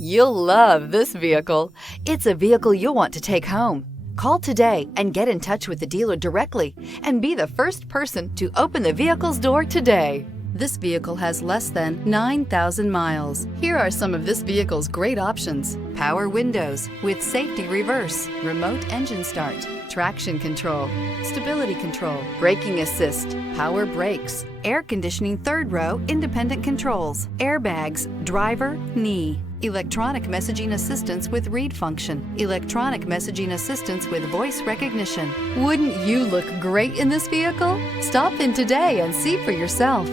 You'll love this vehicle. It's a vehicle you'll want to take home. Call today and get in touch with the dealer directly and be the first person to open the vehicle's door today. This vehicle has less than 9,000 miles. Here are some of this vehicle's great options: power windows with safety reverse, remote engine start, traction control, stability control, braking assist, power brakes, air conditioning third row independent controls, airbags, driver, knee, electronic messaging assistance with read function, electronic messaging assistance with voice recognition. Wouldn't you look great in this vehicle? Stop in today and see for yourself.